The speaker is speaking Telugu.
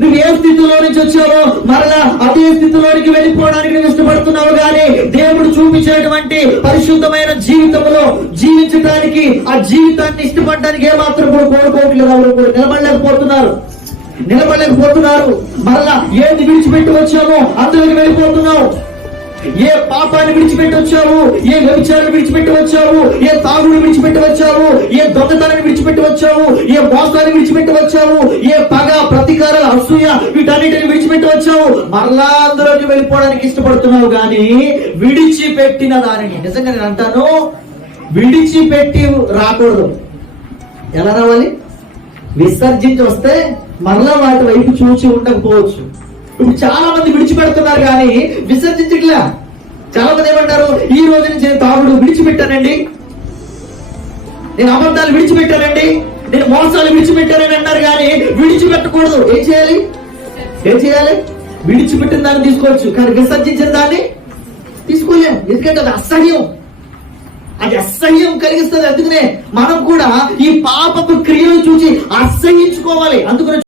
నువ్వు ఏ స్థితిలో నుంచి వచ్చావో మరలా అదే స్థితిలోనికి వెళ్ళిపోవడానికి నువ్వు ఇష్టపడుతున్నావు, కానీ దేవుడు చూపించేటువంటి పరిశుద్ధమైన జీవితంలో జీవించడానికి, ఆ జీవితాన్ని ఇష్టపడడానికి ఏమాత్రం కూడా కోరుకోవట్లేదు. ఎవరు కూడా నిలబడలేకపోతున్నారు. మరలా ఏది విడిచిపెట్టి వచ్చామో అందులోకి వెళ్ళిపోతున్నావు. ఏ పాపాన్ని విడిచిపెట్టి వచ్చావు, ఏ వ్యభిచారాన్ని విడిచిపెట్టి వచ్చావు, ఏ తాగుడు విడిచిపెట్టి వచ్చావు, ఏ దొంగతనాన్ని విడిచిపెట్టి వచ్చావు, ఏ మోసాన్ని విడిచిపెట్టి వచ్చావు, ఏ పగ, ప్రతీకారాలు, అసూయ వీటన్నిటిని విడిచిపెట్టి వచ్చావు. మరలా అందులోకి వెళ్ళిపోవడానికి ఇష్టపడుతున్నావు, కానీ విడిచిపెట్టిన దానిని, నిజంగా నేను అంటాను, విడిచిపెట్టి రాకూడదు. ఎలా రావాలి? విసర్జించి వస్తే మరలా వాటి వైపు చూసి ఉండకపోవచ్చు. ఇప్పుడు చాలా మంది విడిచిపెడుతున్నారు కానీ విసర్జించట్లా. చాలా మంది ఏమంటారు, ఈ రోజు నుంచి నేను తాగుడు విడిచిపెట్టానండి, నేను అబద్ధాలు విడిచిపెట్టానండి, నేను మోసాలు విడిచిపెట్టానని అన్నారు, కానీ విడిచిపెట్టకూడదు. ఏం చేయాలి? విడిచిపెట్టిన దాన్ని తీసుకోవచ్చు, కానీ విసర్జించిన దాన్ని తీసుకోలేం. ఎందుకంటే అది అసహ్యం కలిగిస్తుంది. అందుకనే మనం కూడా ఈ పాపపు క్రియలు చూసి అసహ్యించుకోవాలి. అందుకనే